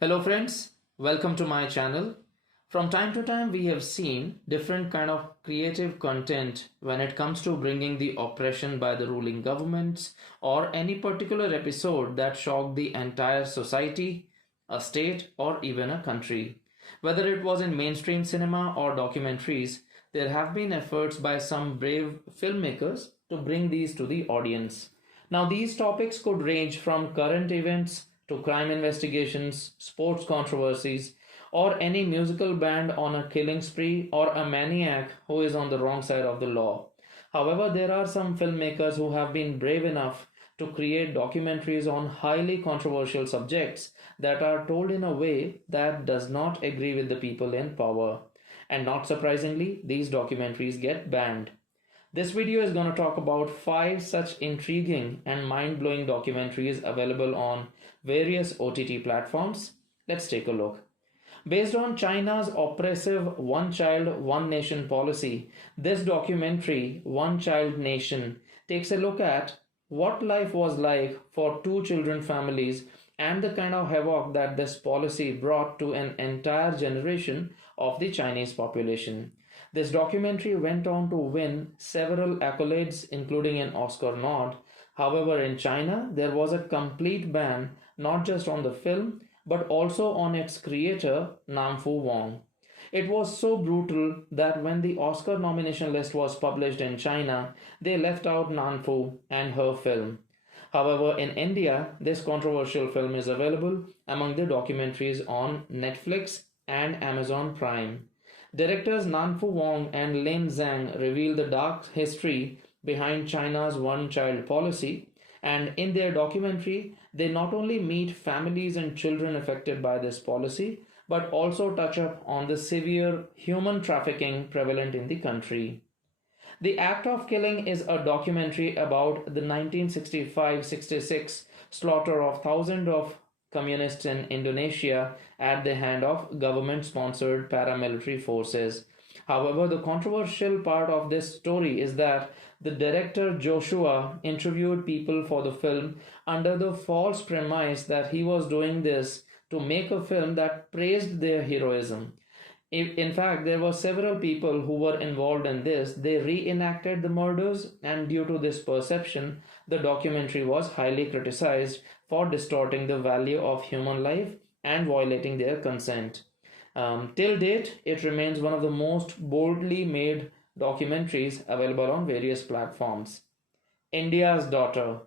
Hello friends, welcome to my channel. From time to time we have seen different kind of creative content when it comes to bringing the oppression by the ruling governments or any particular episode that shocked the entire society, a state or even a country. Whether it was in mainstream cinema or documentaries, there have been efforts by some brave filmmakers to bring these to the audience. Now these topics could range from current events to crime investigations, sports controversies, or any musical band on a killing spree or a maniac who is on the wrong side of the law. However, there are some filmmakers who have been brave enough to create documentaries on highly controversial subjects that are told in a way that does not agree with the people in power. And not surprisingly, these documentaries get banned. This video is going to talk about 5 such intriguing and mind-blowing documentaries available on various OTT platforms. Let's take a look. Based on China's oppressive one child, one nation policy, this documentary, One Child Nation, takes a look at what life was like for two children families and the kind of havoc that this policy brought to an entire generation of the Chinese population. This documentary went on to win several accolades, including an Oscar nod. However, in China, there was a complete ban not just on the film but also on its creator, Namfu Wong. It was so brutal that when the Oscar nomination list was published in China, they left out Namfu and her film. However, in India, this controversial film is available among the documentaries on Netflix and Amazon Prime. Directors Nanfu Wong and Lin Zhang reveal the dark history behind China's one-child policy, and in their documentary, they not only meet families and children affected by this policy, but also touch up on the severe human trafficking prevalent in the country. The Act of Killing is a documentary about the 1965-66 slaughter of thousands of communists in Indonesia at the hand of government-sponsored paramilitary forces. However, the controversial part of this story is that the director Joshua interviewed people for the film under the false premise that he was doing this to make a film that praised their heroism. In fact, there were several people who were involved in this. They reenacted the murders, and due to this perception, the documentary was highly criticized for distorting the value of human life and violating their consent. Till date, it remains one of the most boldly made documentaries available on various platforms. India's Daughter.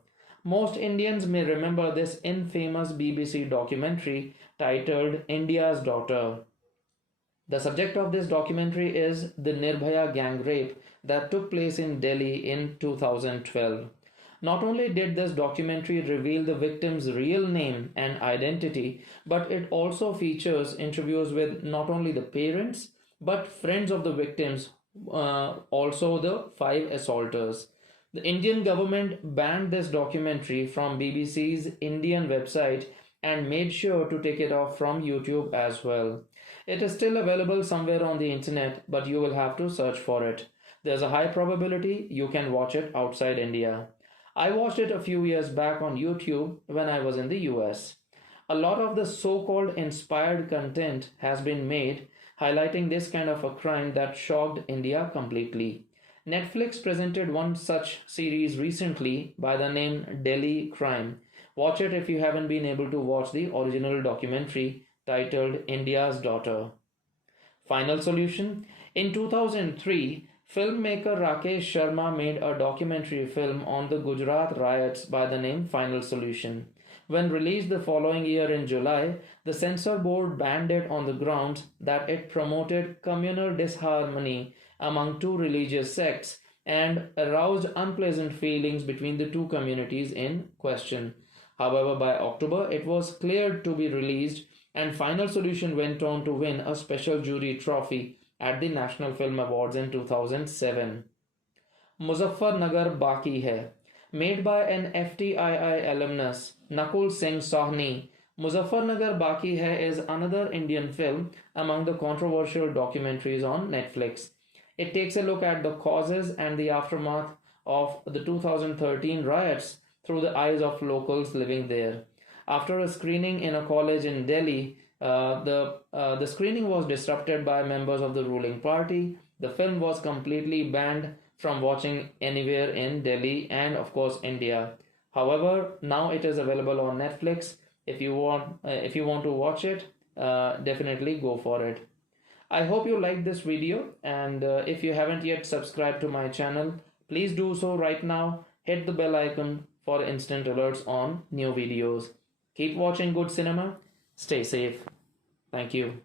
Most Indians may remember this infamous BBC documentary titled India's Daughter. The subject of this documentary is the Nirbhaya gang rape that took place in Delhi in 2012. Not only did this documentary reveal the victim's real name and identity, but it also features interviews with not only the parents but friends of the victims, also the 5 assaulters. The Indian government banned this documentary from BBC's Indian website and made sure to take it off from YouTube as well. It is still available somewhere on the internet, but you will have to search for it. There's a high probability you can watch it outside India. I watched it a few years back on YouTube when I was in the US. A lot of the so-called inspired content has been made highlighting this kind of a crime that shocked India completely. Netflix presented one such series recently by the name Delhi Crime. Watch it if you haven't been able to watch the original documentary titled India's Daughter. Final Solution. In 2003, filmmaker Rakesh Sharma made a documentary film on the Gujarat riots by the name Final Solution. When released the following year in July, the censor board banned it on the grounds that it promoted communal disharmony among two religious sects and aroused unpleasant feelings between the two communities in question. However, by October, it was cleared to be released, and Final Solution went on to win a special jury trophy at the National Film Awards in 2007. Muzaffarnagar Baki Hai. Made by an FTII alumnus, Nakul Singh Sahni, Muzaffarnagar Baki Hai is another Indian film among the controversial documentaries on Netflix. It takes a look at the causes and the aftermath of the 2013 riots through the eyes of locals living there. After a screening in a college in Delhi, the screening was disrupted by members of the ruling party. The film was completely banned from watching anywhere in Delhi and, of course, India. However, now it is available on Netflix. If you want to watch it, definitely go for it. I hope you liked this video, and if you haven't yet subscribed to my channel, please do so right now. Hit the bell icon for instant alerts on new videos. Keep watching good cinema. Stay safe. Thank you.